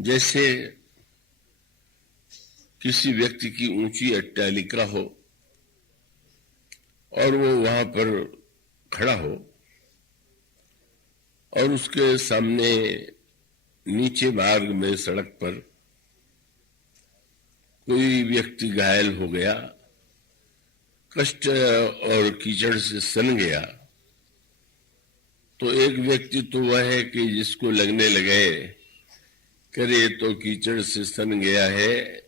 जैसे किसी व्यक्ति की ऊंची अट्टालिका हो और वो वहां पर खड़ा हो और उसके सामने नीचे मार्ग में सड़क पर कोई व्यक्ति घायल हो गया, कष्ट और कीचड़ से सन गया, तो एक व्यक्ति तो वह है कि जिसको लगने लगे करे तो कीचड़ से सन गया है,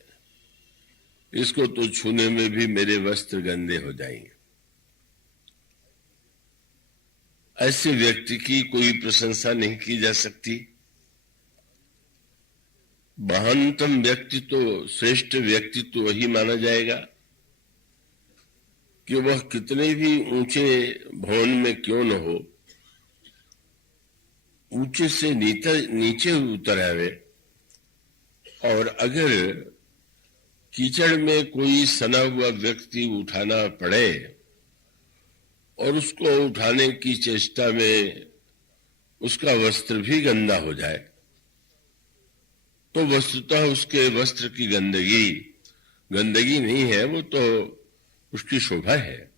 इसको तो छूने में भी मेरे वस्त्र गंदे हो जाएंगे। ऐसे व्यक्ति की कोई प्रशंसा नहीं की जा सकती। महानतम व्यक्ति तो, श्रेष्ठ व्यक्ति तो वही माना जाएगा कि वह कितने भी ऊंचे भवन में क्यों न हो, ऊंचे से नीचे उतर आवे और अगर कीचड़ में कोई सना हुआ व्यक्ति उठाना पड़े और उसको उठाने की चेष्टा में उसका वस्त्र भी गंदा हो जाए, तो वस्तुतः उसके वस्त्र की गंदगी नहीं है, वो तो उसकी शोभा है।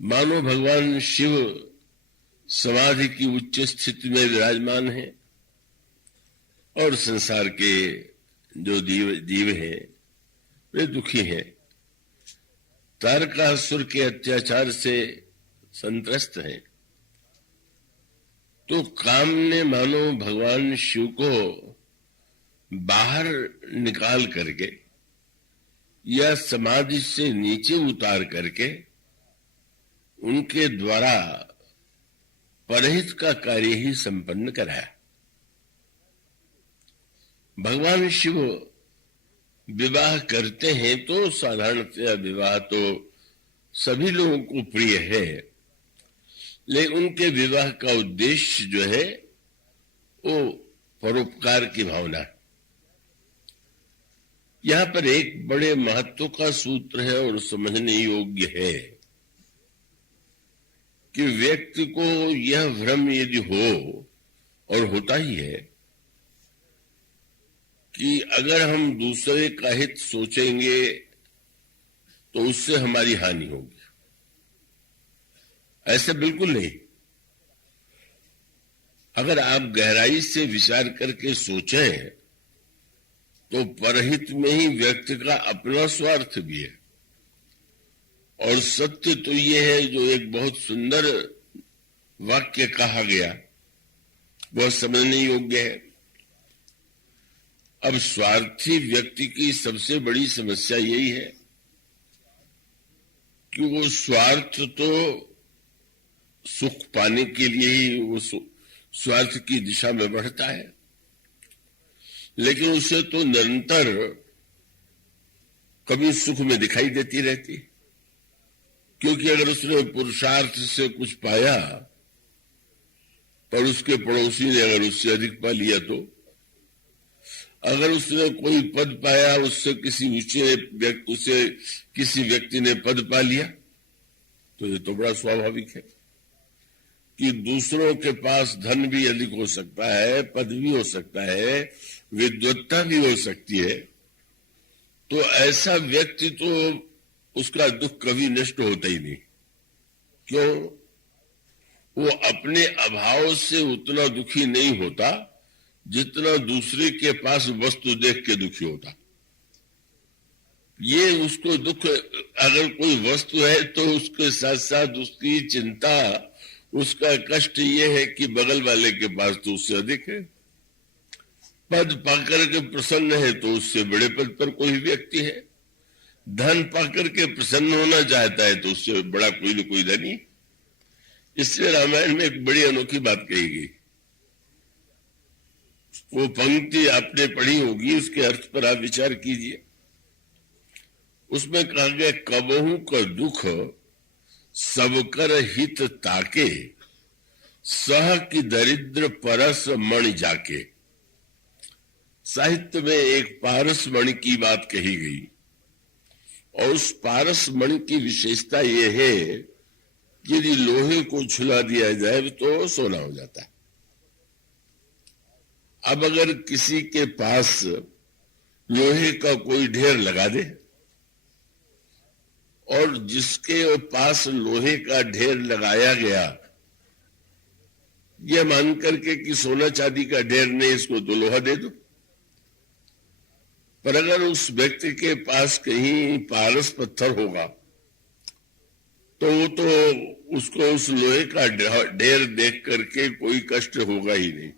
मानो भगवान शिव समाधि की उच्च स्थिति में विराजमान है और संसार के जो जीव हैं वे दुखी हैं, तारकासुर के अत्याचार से संत्रस्त हैं। तो काम ने मानो भगवान शिव को बाहर निकाल करके या समाधि से नीचे उतार करके उनके द्वारा परहित का कार्य ही संपन्न कराया। भगवान शिव विवाह करते हैं तो साधारणतया विवाह तो सभी लोगों को प्रिय है, लेकिन उनके विवाह का उद्देश्य जो है वो परोपकार की भावना है। यहां पर एक बड़े महत्व का सूत्र है और समझने योग्य है कि व्यक्ति को यह भ्रम यदि हो, और होता ही है, कि अगर हम दूसरे का हित सोचेंगे तो उससे हमारी हानि होगी। ऐसा बिल्कुल नहीं। अगर आप गहराई से विचार करके सोचें तो परहित में ही व्यक्ति का अपना स्वार्थ भी है। और सत्य तो ये है जो एक बहुत सुंदर वाक्य कहा गया, वह समझने योग्य है। अब स्वार्थी व्यक्ति की सबसे बड़ी समस्या यही है कि वो स्वार्थ तो सुख पाने के लिए ही वो स्वार्थ की दिशा में बढ़ता है, लेकिन उसे तो निरंतर कभी सुख में दिखाई देती रहती, क्योंकि अगर उसने पुरुषार्थ से कुछ पाया पर उसके पड़ोसी ने अगर उससे अधिक पा लिया, तो अगर उसने कोई पद पाया, उससे किसी व्यक्ति ने पद पा लिया, तो ये तो बड़ा स्वाभाविक है कि दूसरों के पास धन भी अधिक हो सकता है, पद भी हो सकता है, विद्वत्ता भी हो सकती है। तो ऐसा व्यक्ति तो उसका दुख कभी नष्ट होता ही नहीं। क्यों? वो अपने अभाव से उतना दुखी नहीं होता जितना दूसरे के पास वस्तु देख के दुखी होता। ये उसको दुख, अगर कोई वस्तु है तो उसके साथ साथ उसकी चिंता, उसका कष्ट ये है कि बगल वाले के पास तो उससे अधिक है। पद पाकर के प्रसन्न है तो उससे बड़े पद पर कोई व्यक्ति है, धन पाकर के प्रसन्न होना चाहता है तो उससे बड़ा कोई न कोई धनी। इसलिए रामायण में एक बड़ी अनोखी बात कही गई। वो पंक्ति आपने पढ़ी होगी, उसके अर्थ पर आप विचार कीजिए। उसमें कहा गया, कबहू का दुख सबकर हित ताके, सह की दरिद्र परस मणि जाके। साहित्य में एक पारस मणि की बात कही गई और उस पारस मणि की विशेषता यह है कि यदि लोहे को छुला दिया जाए तो सोना हो जाता है। अब अगर किसी के पास लोहे का कोई ढेर लगा दे और जिसके पास लोहे का ढेर लगाया गया यह मान करके कि सोना चांदी का ढेर नहीं, इसको तो लोहा दे दो, पर अगर उस व्यक्ति के पास कहीं पारस पत्थर होगा तो वो तो उसको उस लोहे का ढेर देख करके कोई कष्ट होगा ही नहीं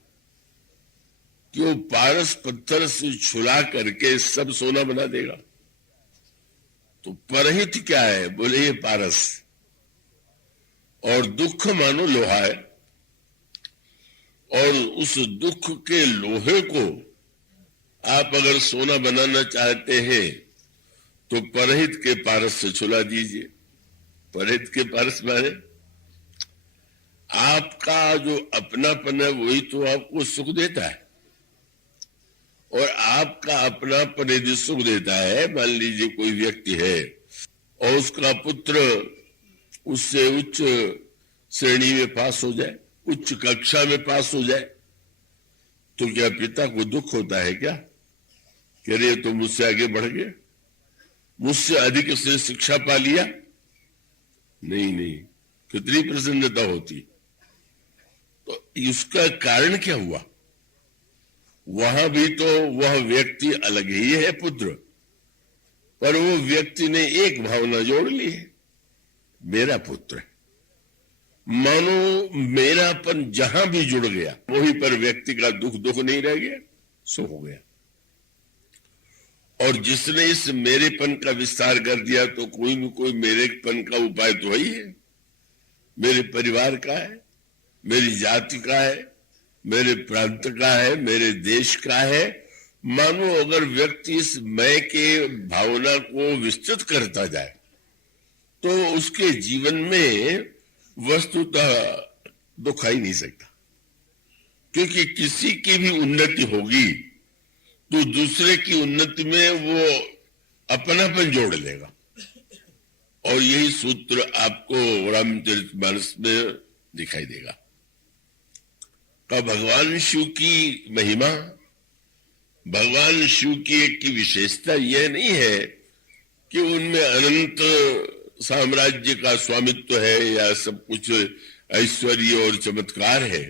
कि वो पारस पत्थर से छुला करके सब सोना बना देगा। तो परहित क्या है? बोले ये पारस, और दुख मानो लोहा है, और उस दुख के लोहे को आप अगर सोना बनाना चाहते हैं तो परहित के पारस से छुला दीजिए। परहित के पारस माने आपका जो अपनापन है वही तो आपको सुख देता है, और आपका अपनापन यदि सुख देता है, मान लीजिए कोई व्यक्ति है और उसका पुत्र उससे उच्च श्रेणी में पास हो जाए, उच्च कक्षा में पास हो जाए, तो क्या पिता को दुख होता है क्या? कह रहे तो मुझसे आगे बढ़ गया, मुझसे अधिक से शिक्षा पा लिया? नहीं नहीं, कितनी प्रसन्नता होती। तो इसका कारण क्या हुआ? वहां भी तो वह व्यक्ति अलग ही है पुत्र, पर वो व्यक्ति ने एक भावना जोड़ ली है, मेरा पुत्र। मानो मेरापन जहां भी जुड़ गया वहीं पर व्यक्ति का दुख दुख नहीं रह गया, सो हो गया। और जिसने इस मेरेपन का विस्तार कर दिया तो कोई न कोई मेरेपन का उपाय तो ही है, मेरे परिवार का है, मेरी जाति का है, मेरे प्रांत का है, मेरे देश का है। मानो अगर व्यक्ति इस मैं के भावना को विस्तृत करता जाए तो उसके जीवन में वस्तुतः दुख आ ही नहीं सकता, क्योंकि किसी की भी उन्नति होगी तो दूसरे की उन्नति में वो अपनापन जोड़ लेगा। और यही सूत्र आपको रामचरितमानस में दिखाई देगा। का भगवान शिव की महिमा, भगवान शिव की एक की विशेषता यह नहीं है कि उनमें अनंत साम्राज्य का स्वामित्व है या सब कुछ ऐश्वर्य और चमत्कार है।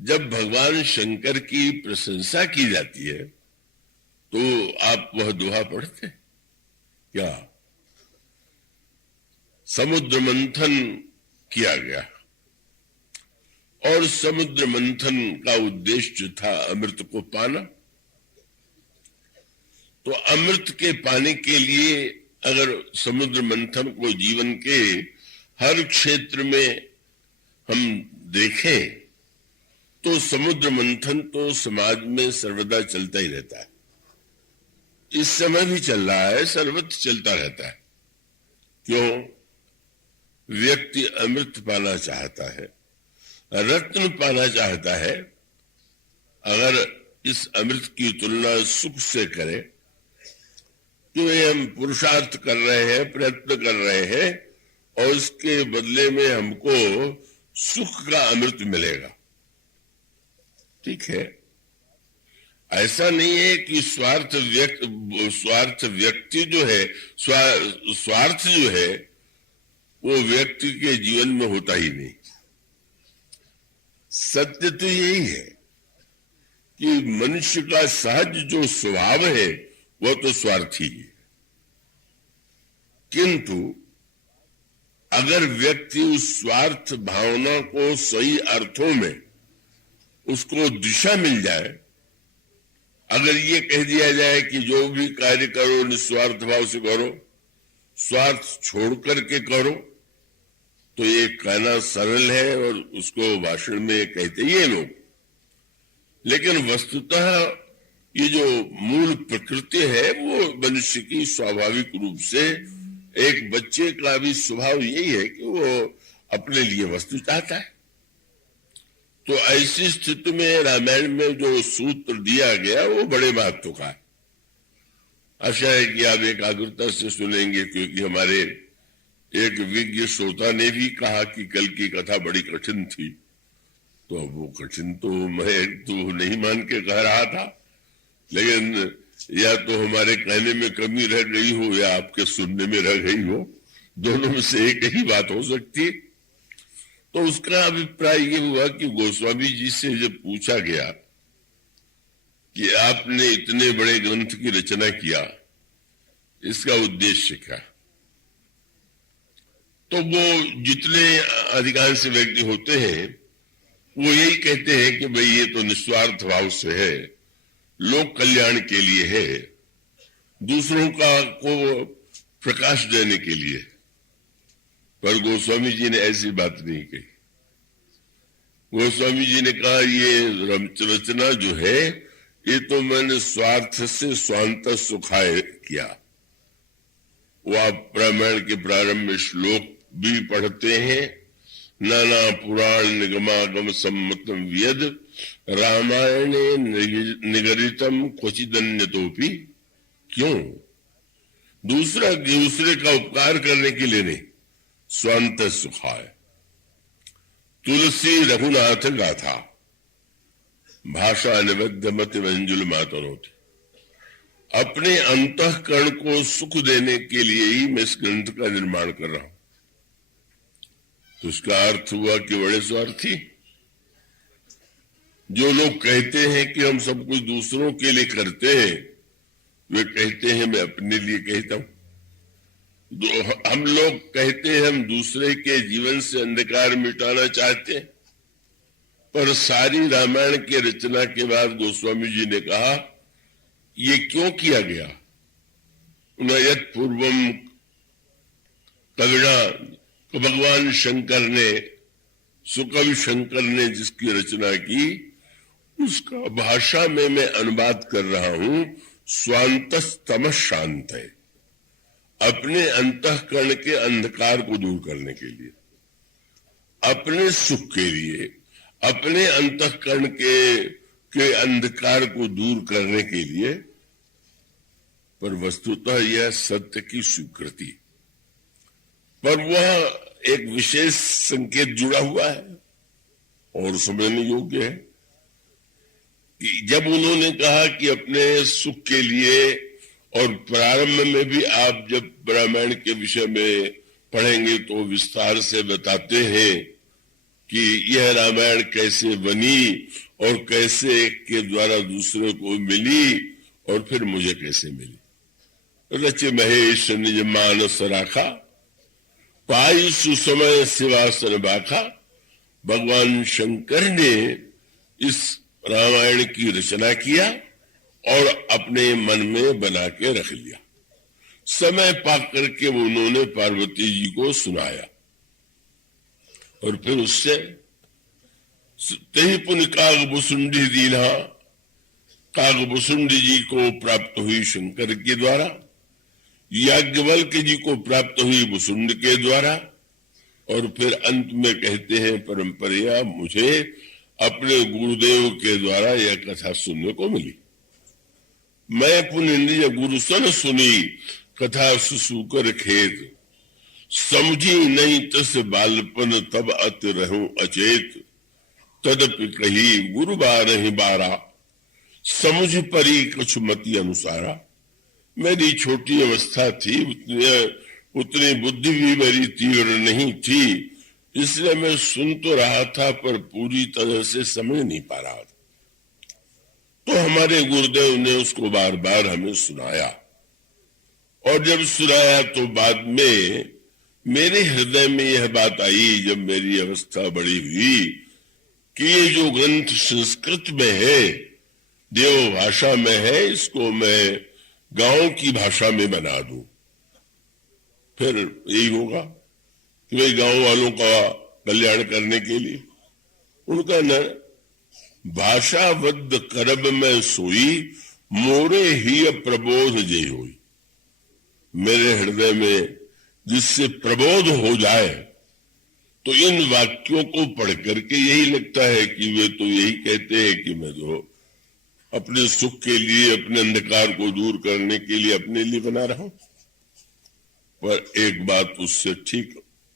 जब भगवान शंकर की प्रशंसा की जाती है तो आप वह दोहा पढ़ते क्या? समुद्र मंथन किया गया और समुद्र मंथन का उद्देश्य था अमृत को पाना। तो अमृत के पाने के लिए अगर समुद्र मंथन को जीवन के हर क्षेत्र में हम देखें तो समुद्र मंथन तो समाज में सर्वदा चलता ही रहता है। इस समय भी चल रहा है, सर्वत्र चलता रहता है। क्यों? व्यक्ति अमृत पाना चाहता है, रत्न पाना चाहता है। अगर इस अमृत की तुलना सुख से करें तो ये हम पुरुषार्थ कर रहे हैं, प्रयत्न कर रहे हैं और इसके बदले में हमको सुख का अमृत मिलेगा। ठीक है, ऐसा नहीं है कि स्वार्थ व्यक्ति जो है, स्वार्थ जो है वो व्यक्ति के जीवन में होता ही नहीं। सत्य तो यही है कि मनुष्य का सहज जो स्वभाव है वह तो स्वार्थी है, किंतु अगर व्यक्ति उस स्वार्थ भावना को सही अर्थों में उसको दिशा मिल जाए, अगर ये कह दिया जाए कि जो भी कार्य करो निस्वार्थ भाव से करो, स्वार्थ छोड़ करके करो, तो ये कहना सरल है और उसको भाषण में कहते ही लोग, लेकिन वस्तुतः ये जो मूल प्रकृति है वो मनुष्य की स्वाभाविक रूप से, एक बच्चे का भी स्वभाव यही है कि वो अपने लिए वस्तु चाहता है। तो ऐसी स्थिति में रामायण में जो सूत्र दिया गया वो बड़े महत्व का है। आशा है कि आप एकाग्रता से सुनेंगे, क्योंकि हमारे एक विज्ञ श्रोता ने भी कहा कि कल की कथा बड़ी कठिन थी, तो अब वो कठिन तो मैं तो नहीं मान के कह रहा था, लेकिन या तो हमारे कहने में कमी रह गई हो या आपके सुनने में रह गई हो, दोनों में से एक ही बात हो सकती है। तो उसका अभिप्राय ये हुआ कि गोस्वामी जी से जब पूछा गया कि आपने इतने बड़े ग्रंथ की रचना किया, इसका उद्देश्य क्या, तो वो जितने अधिकांश व्यक्ति होते हैं वो यही कहते हैं कि भाई ये तो निस्वार्थ भाव से है, लोक कल्याण के लिए है, दूसरों को प्रकाश देने के लिए। पर गोस्वामी जी ने ऐसी बात नहीं कही। गोस्वामी जी ने कहा ये रचना जो है ये तो मैंने स्वार्थ से स्वांत सुखाए किया। वो आप रामायण के प्रारंभ में श्लोक भी पढ़ते हैं, नाना पुराण निगमागम सम्मतम व्यद रामायणे निगरितम क्वचिदन्यतोपि। क्यों? दूसरे का उपकार करने के लिए नहीं, स्वांत सुखाय। तुलसी रघुनाथ गाथा भाषा निबद्ध मत मंजुल मातनोति। अपने अंतःकरण को सुख देने के लिए ही मैं इस ग्रंथ का निर्माण कर रहा हूं। तो उसका अर्थ हुआ कि बड़े स्वार्थी जो लोग कहते हैं कि हम सब कुछ दूसरों के लिए करते हैं, वे कहते हैं मैं अपने लिए कहता हूं। हम लोग कहते हैं हम दूसरे के जीवन से अंधकार मिटाना चाहते हैं, पर सारी रामायण की रचना के बाद गोस्वामी जी ने कहा ये क्यों किया गया। यत् पूर्वम कविणा, भगवान शंकर ने, सुकवि शंकर ने जिसकी रचना की, उसका भाषा में मैं अनुवाद कर रहा हूं। स्वांतस्तम शांत है, अपने अंतःकरण के अंधकार को दूर करने के लिए, अपने सुख के लिए, अपने अंतःकरण के अंधकार को दूर करने के लिए। पर वस्तुतः यह सत्य की स्वीकृति, पर वह एक विशेष संकेत जुड़ा हुआ है और समझने योग्य है कि जब उन्होंने कहा कि अपने सुख के लिए, और प्रारंभ में भी आप जब रामायण के विषय में पढ़ेंगे तो विस्तार से बताते हैं कि यह रामायण कैसे बनी और कैसे के द्वारा दूसरे को मिली और फिर मुझे कैसे मिली। रच महेश निज मानस राखा, पाई सुसमय सिवासन बाखा। भगवान शंकर ने इस रामायण की रचना किया और अपने मन में बना के रख लिया। समय पाकर के उन्होंने पार्वती जी को सुनाया और फिर उससे तेहि पुण्य कागभुसुंडी दीना, कागभुसुंडी जी को प्राप्त हुई शंकर के द्वारा, याज्ञवल्क्य जी को प्राप्त हुई भुसुंड के द्वारा, और फिर अंत में कहते हैं परंपरा मुझे अपने गुरुदेव के द्वारा यह कथा सुनने को मिली। मैं पुण्य निज गुरु सन सुनी, कथा सुसूकर खेत। समझी नहीं तस बालपन तब अत रहूं अचेत। तदपि कही गुरु बारहि बारा, समझ परी कुछ मति अनुसारा। मेरी छोटी अवस्था थी, उतनी बुद्धि भी मेरी तीव्र नहीं थी, इसलिए मैं सुन तो रहा था पर पूरी तरह से समझ नहीं पा रहा था। तो हमारे गुरुदेव ने उसको बार बार हमें सुनाया, और जब सुनाया तो बाद में मेरे हृदय में यह बात आई, जब मेरी अवस्था बड़ी हुई, कि ये जो ग्रंथ संस्कृत में है, देव भाषा में है, इसको मैं गांव की भाषा में बना दूं। फिर यही होगा कि भाई गांव वालों का कल्याण करने के लिए उनका न भाषाबद्ध करब में सोई, मोरे ही प्रबोध जय होई। मेरे हृदय में जिससे प्रबोध हो जाए तो इन वाक्यों को पढ़ करके यही लगता है कि वे तो यही कहते हैं कि मैं तो अपने सुख के लिए, अपने अंधकार को दूर करने के लिए अपने लिए बना रहा हूं। पर एक बात उससे ठीक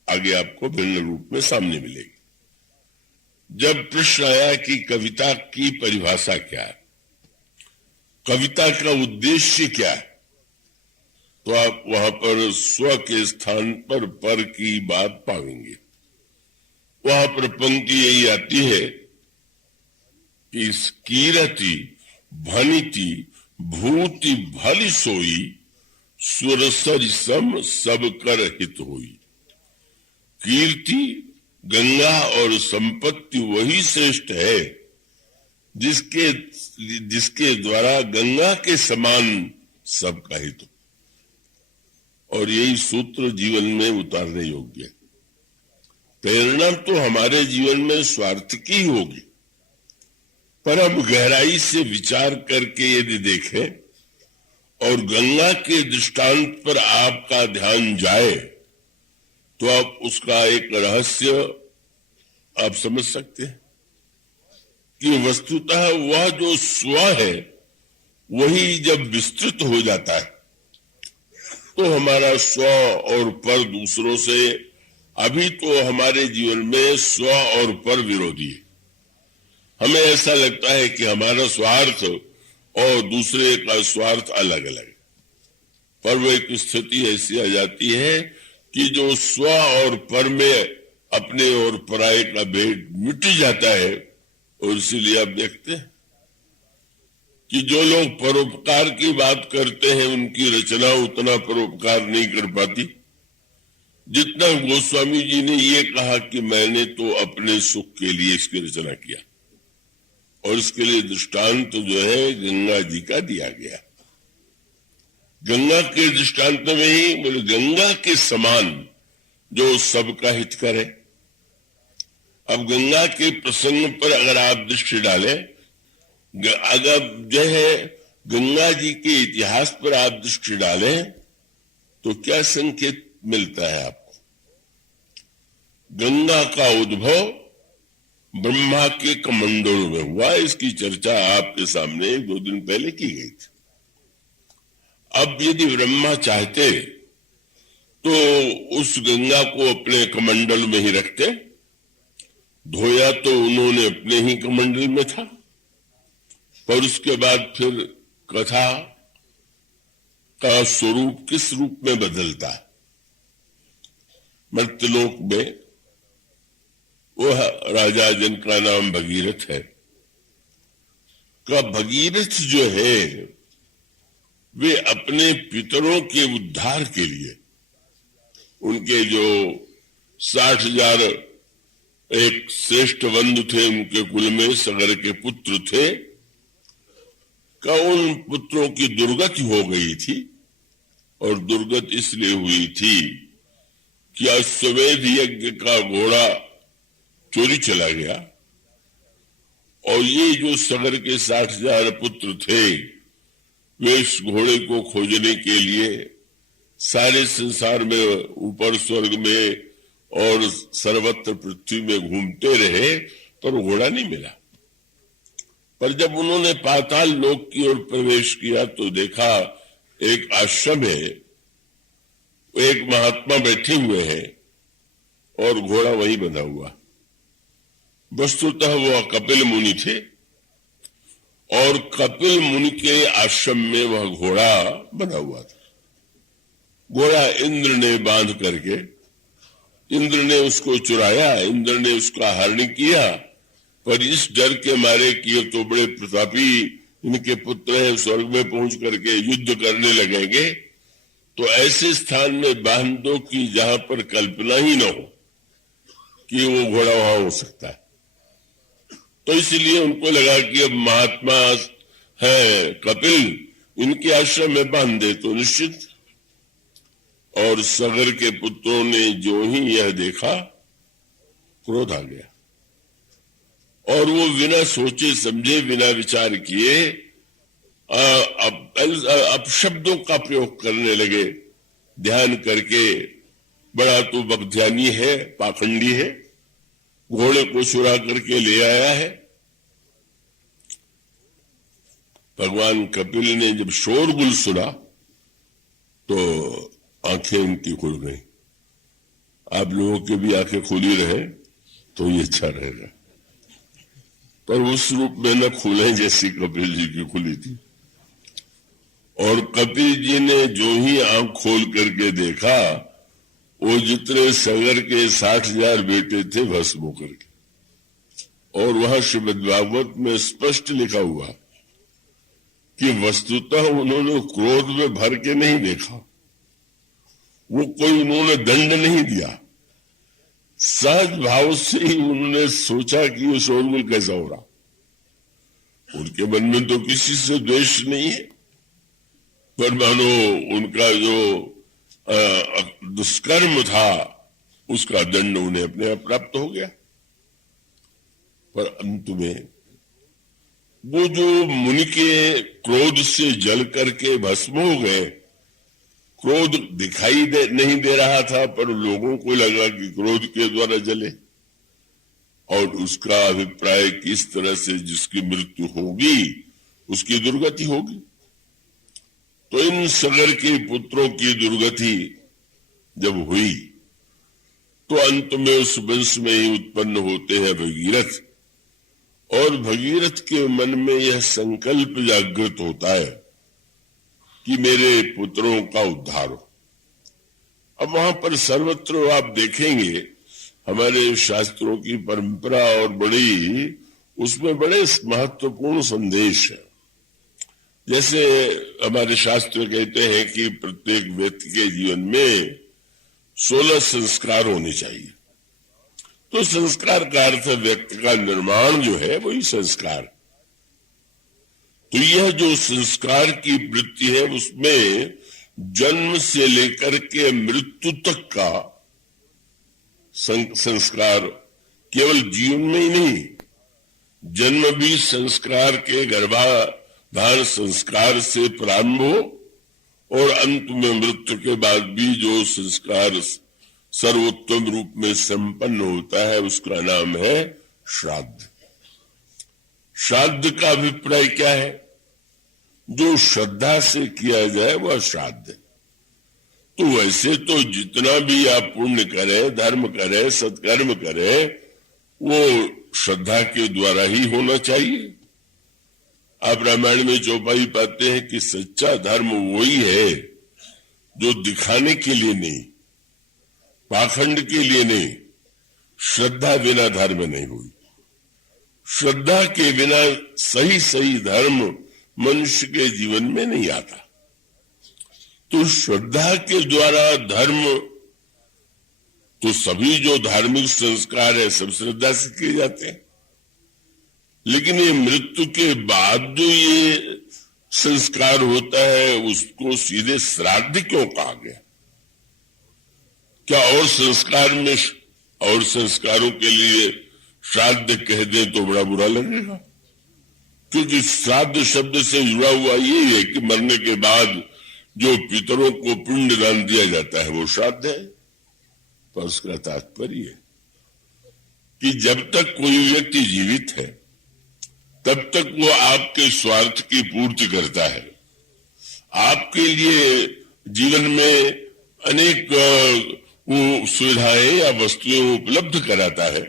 आगे आपको भिन्न रूप में सामने मिलेगी। जब प्रश्न आया कि कविता की परिभाषा क्या है, कविता का उद्देश्य क्या है, तो आप वहां पर स्व के स्थान पर की बात पाएंगे। वहां पर पंक्ति यही आती है कि कीरति भनिति भूति भली सोई, सुर सम सब कर हित होई। कीर्ति गंगा और संपत्ति वही श्रेष्ठ है जिसके द्वारा गंगा के समान सबका हित हो। और यही सूत्र जीवन में उतारने योग्य है। प्रेरणा तो हमारे जीवन में स्वार्थ की होगी, पर अब गहराई से विचार करके यदि देखें और गंगा के दृष्टांत पर आपका ध्यान जाए तो आप उसका एक रहस्य आप समझ सकते हैं कि वस्तुतः वह जो स्व है वही जब विस्तृत हो जाता है तो हमारा स्व और पर दूसरों से, अभी तो हमारे जीवन में स्व और पर विरोधी है। हमें ऐसा लगता है कि हमारा स्वार्थ और दूसरे का स्वार्थ अलग अलग है, पर वो एक स्थिति ऐसी आ जाती है कि जो स्व और पर में अपने और पराये का भेद मिट जाता है। और इसीलिए आप देखते हैं कि जो लोग परोपकार की बात करते हैं उनकी रचना उतना परोपकार नहीं कर पाती जितना गोस्वामी जी ने ये कहा कि मैंने तो अपने सुख के लिए इसकी रचना किया। और इसके लिए दृष्टांत जो है गंगा जी का दिया गया। गंगा के दृष्टांत में ही बोले गंगा के समान जो सबका हित करे। अब गंगा के प्रसंग पर अगर आप दृष्टि डालें, अगर जो है गंगा जी के इतिहास पर आप दृष्टि डालें तो क्या संकेत मिलता है आपको? गंगा का उद्भव ब्रह्मा के कमंडलों में हुआ। इसकी चर्चा आपके सामने 2 दिन पहले की गई थी। अब यदि ब्रह्मा चाहते तो उस गंगा को अपने कमंडल में ही रखते। धोया तो उन्होंने अपने ही कमंडल में था, पर उसके बाद फिर कथा का स्वरूप किस रूप में बदलता है। मर्त्यलोक में वह राजा जिनका नाम भगीरथ है, का भगीरथ जो है वे अपने पितरों के उद्धार के लिए, उनके जो 60,000 एक श्रेष्ठ बंधु थे, उनके कुल में सगर के पुत्र थे, का उन पुत्रों की दुर्गति हो गई थी। और दुर्गति इसलिए हुई थी कि अश्वमेध यज्ञ का घोड़ा चोरी चला गया और ये जो सगर के 60,000 पुत्र थे वे इस घोड़े को खोजने के लिए सारे संसार में, ऊपर स्वर्ग में और सर्वत्र पृथ्वी में घूमते रहे, पर घोड़ा नहीं मिला। पर जब उन्होंने पाताल लोक की ओर प्रवेश किया तो देखा एक आश्रम है, एक महात्मा बैठे हुए हैं और घोड़ा वहीं बंधा हुआ। वस्तुतः वह कपिल मुनि थे और कपिल मुनि के आश्रम में वह घोड़ा बंधा हुआ था। घोड़ा इंद्र ने बांध करके, इंद्र ने उसको चुराया, इंद्र ने उसका हरण किया, पर इस डर के मारे कि ये तो बड़े प्रतापी इनके पुत्र हैं, स्वर्ग में पहुंच करके युद्ध करने लगेंगे, तो ऐसे स्थान में बांध दो कि जहां पर कल्पना ही न हो कि वो घोड़ा वहां हो सकता है। तो इसलिए उनको लगा कि अब महात्मा है कपिल, इनके आश्रम में बांध दे तो निश्चित। और सगर के पुत्रों ने जो ही यह देखा, क्रोध आ गया और वो बिना सोचे समझे, बिना विचार किए अपशब्दों का प्रयोग करने लगे। ध्यान करके, बड़ा तो बकध्यानी है, पाखंडी है, घोड़े को चुरा करके ले आया है। भगवान कपिल ने जब शोरगुल सुना तो आंखें उनकी खुल गई। आप लोगों की भी आंखें खुली रहे तो ये अच्छा रहेगा। पर उस रूप में न खुले जैसी कपिल जी की खुली थी। और कपिल जी ने जो ही आंख खोल करके देखा, वो जितने सगर के 60,000 बेटे थे भस्म होकर के। और वहां श्रीमद् भागवत में स्पष्ट लिखा हुआ कि वस्तुतः उन्होंने क्रोध में भर के नहीं देखा, वो कोई उन्होंने दंड नहीं दिया, सहज भाव से ही उन्होंने सोचा कि वो शोरगुल कैसा हो रहा। उनके मन में तो किसी से द्वेष नहीं है, पर मानो उनका जो दुष्कर्म था उसका दंड उन्हें अपने आप प्राप्त हो गया। पर अंत में वो जो मुनि के क्रोध से जल करके भस्म हो गए, क्रोध दिखाई नहीं दे रहा था, पर लोगों को लगा कि क्रोध के द्वारा जले, और उसका अभिप्राय किस तरह से जिसकी मृत्यु होगी उसकी दुर्गति होगी। तो इन सगर के पुत्रों की दुर्गति जब हुई तो अंत में उस वंश में ही उत्पन्न होते हैं भगीरथ, और भगीरथ के मन में यह संकल्प जागृत होता है कि मेरे पुत्रों का उद्धार हो। अब वहां पर सर्वत्र आप देखेंगे हमारे शास्त्रों की परंपरा और बड़ी उसमें बड़े महत्वपूर्ण संदेश है। जैसे हमारे शास्त्र कहते हैं कि प्रत्येक व्यक्ति के जीवन में 16 संस्कार होने चाहिए। तो संस्कार का अर्थ व्यक्ति का निर्माण जो है वही संस्कार। तो यह जो संस्कार की वृत्ति है उसमें जन्म से लेकर के मृत्यु तक का संस्कार, केवल जीवन में ही नहीं, जन्म भी संस्कार के गर्भाधान संस्कार से प्रारंभ हो, और अंत में मृत्यु के बाद भी जो संस्कार सर्वोत्तम रूप में संपन्न होता है उसका नाम है श्राद्ध। श्राद्ध का अभिप्राय क्या है? जो श्रद्धा से किया जाए वह श्राद्ध। तो वैसे तो जितना भी आप पुण्य करें, धर्म करें, सत्कर्म करें, वो श्रद्धा के द्वारा ही होना चाहिए। आप रामायण में चौपाई पाते हैं कि सच्चा धर्म वही है जो दिखाने के लिए नहीं, पाखंड के लिए नहीं, श्रद्धा बिना धर्म नहीं हुई। श्रद्धा के बिना सही सही धर्म मनुष्य के जीवन में नहीं आता। तो श्रद्धा के द्वारा धर्म, तो सभी जो धार्मिक संस्कार है सब श्रद्धा से किए जाते हैं, लेकिन ये मृत्यु के बाद जो ये संस्कार होता है उसको सीधे श्राद्ध क्यों कहा गया? क्या और संस्कार में और संस्कारों के लिए श्राद्ध कह दे तो बड़ा बुरा लगेगा? क्योंकि श्राद्ध शब्द से जुड़ा हुआ ये है कि मरने के बाद जो पितरों को पिंड दान दिया जाता है वो श्राद्ध है। पर उसका तात्पर्य है कि जब तक कोई व्यक्ति जीवित है तब तक वो आपके स्वार्थ की पूर्ति करता है, आपके लिए जीवन में अनेक वो सुविधाएं या वस्तुएं उपलब्ध कराता है,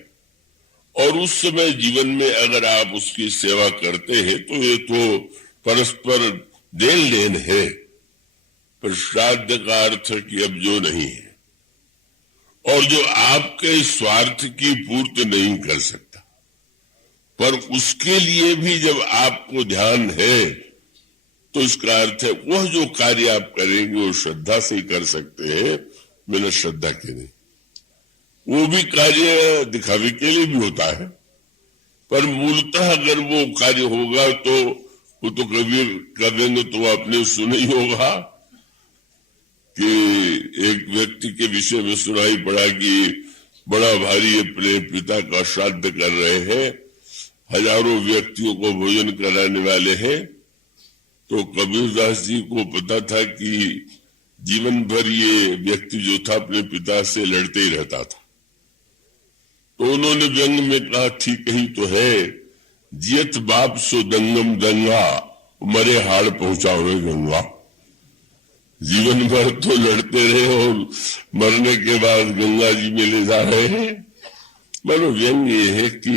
और उस समय जीवन में अगर आप उसकी सेवा करते हैं तो ये तो परस्पर देन लेन है। पर श्राद्ध का अर्थ कि अब जो नहीं है और जो आपके स्वार्थ की पूर्ति नहीं कर सकता, पर उसके लिए भी जब आपको ध्यान है तो इसका अर्थ है वह जो कार्य आप करेंगे वो श्रद्धा से ही कर सकते हैं, बिना श्रद्धा के नहीं। वो भी कार्य दिखावे के लिए भी होता है, पर मूलतः अगर वो कार्य होगा तो वो तो कबीर कहेंगे तो आपने सुना ही होगा कि एक व्यक्ति के विषय में सुनाई पड़ा कि बड़ा भारी अपने पिता का श्राद्ध कर रहे हैं, हजारों व्यक्तियों को भोजन कराने वाले हैं। तो कबीरदास जी को पता था कि जीवन भर ये व्यक्ति जो था अपने पिता से लड़ते ही रहता था। तो उन्होंने व्यंग में कहा, ठीक ही तो है, जियत बाप सो दंगम दंगा, मरे हाड़ पहुंचावे गंगा। जीवन भर तो लड़ते रहे और मरने के बाद गंगा जी में ले जा रहे हैं। मानो व्यंग ये है कि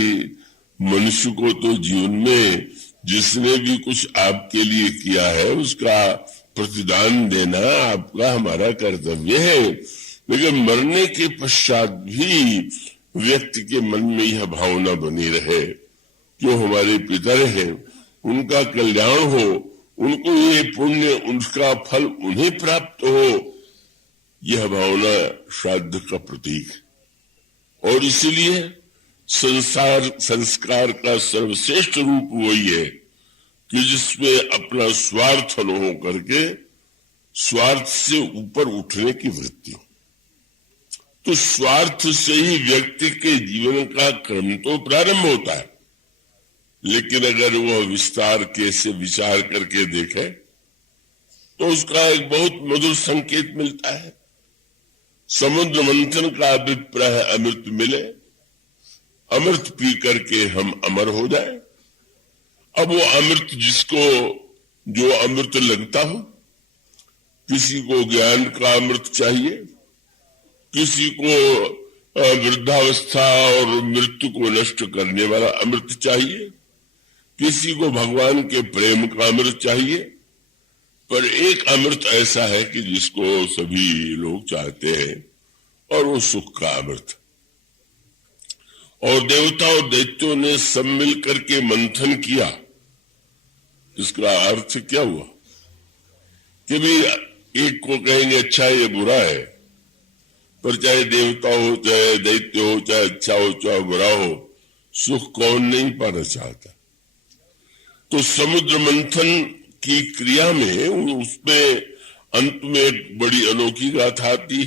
मनुष्य को तो जीवन में जिसने भी कुछ आपके लिए किया है उसका प्रतिदान देना आपका हमारा कर्तव्य है, लेकिन मरने के पश्चात भी व्यक्ति के मन में यह भावना बनी रहे जो हमारे पितर हैं उनका कल्याण हो, उनको ये पुण्य उसका फल उन्हें प्राप्त हो, यह भावना श्राद्ध का प्रतीक है। और इसलिए संस्कार का सर्वश्रेष्ठ रूप वही है कि जिसमें अपना स्वार्थ न हो करके स्वार्थ से ऊपर उठने की वृत्ति हो। तो स्वार्थ से ही व्यक्ति के जीवन का क्रम तो प्रारंभ होता है, लेकिन अगर वह विस्तार के से विचार करके देखे तो उसका एक बहुत मधुर संकेत मिलता है। समुद्र मंथन का अभिप्राय अमृत मिले, अमृत पी करके हम अमर हो जाए। अब वो अमृत जिसको जो अमृत लगता हो, किसी को ज्ञान का अमृत चाहिए, किसी को वृद्धावस्था और मृत्यु को नष्ट करने वाला अमृत चाहिए, किसी को भगवान के प्रेम का अमृत चाहिए, पर एक अमृत ऐसा है कि जिसको सभी लोग चाहते हैं और वो सुख का अमृत। और देवता और दैत्यों ने सब मिल करके मंथन किया। इसका अर्थ क्या हुआ कि भी एक को कहेंगे अच्छा ये बुरा है, पर चाहे देवता हो चाहे दैत्य हो, चाहे अच्छा हो चाहे बुरा हो, सुख कौन नहीं पाना चाहता। तो समुद्र मंथन की क्रिया में उसमें अंत में एक बड़ी अनोखी गाथा आती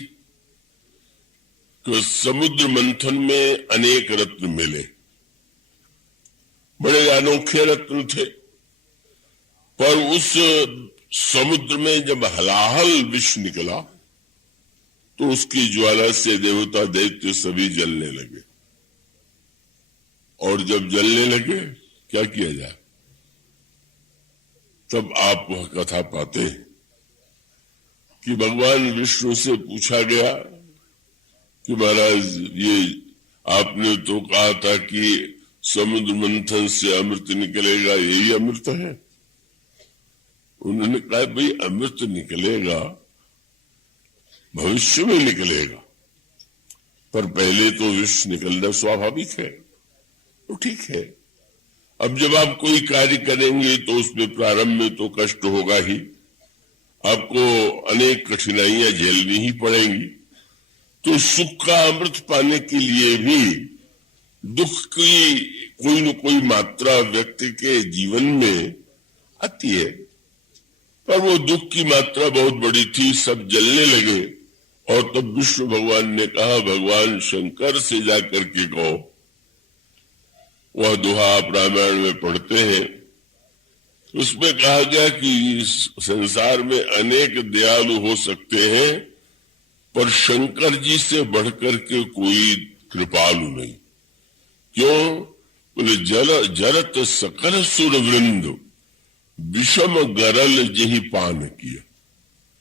कि समुद्र मंथन में अनेक रत्न मिले, बड़े अनोखे रत्न थे, पर उस समुद्र में जब हलाहल विष निकला तो उसकी ज्वाला से देवता दैत्य सभी जलने लगे। और जब जलने लगे क्या किया जाए, तब आप वह कथा पाते हैं कि भगवान विष्णु से पूछा गया कि महाराज ये आपने तो कहा था कि समुद्र मंथन से अमृत निकलेगा, यही अमृत है? उन्होंने कहा भाई अमृत निकलेगा, भविष्य में निकलेगा, पर पहले तो विष निकलना स्वाभाविक है। तो ठीक है, अब जब आप कोई कार्य करेंगे तो उसमें प्रारंभ में तो कष्ट होगा ही, आपको अनेक कठिनाइयां झेलनी ही पड़ेंगी। तो सुख का अमृत पाने के लिए भी दुख की कोई न कोई मात्रा व्यक्ति के जीवन में आती है, पर वो दुख की मात्रा बहुत बड़ी थी, सब जलने लगे। और तब विष्णु भगवान ने कहा, भगवान शंकर से जाकर के कहो, वह दोहा आप रामायण में पढ़ते हैं, उसमें कहा गया कि संसार में अनेक दयालु हो सकते हैं पर शंकर जी से बढ़कर के कोई कृपालु नहीं। क्यों? बोले जरत सकल सुर वृंद विषम गरल जही पान किया।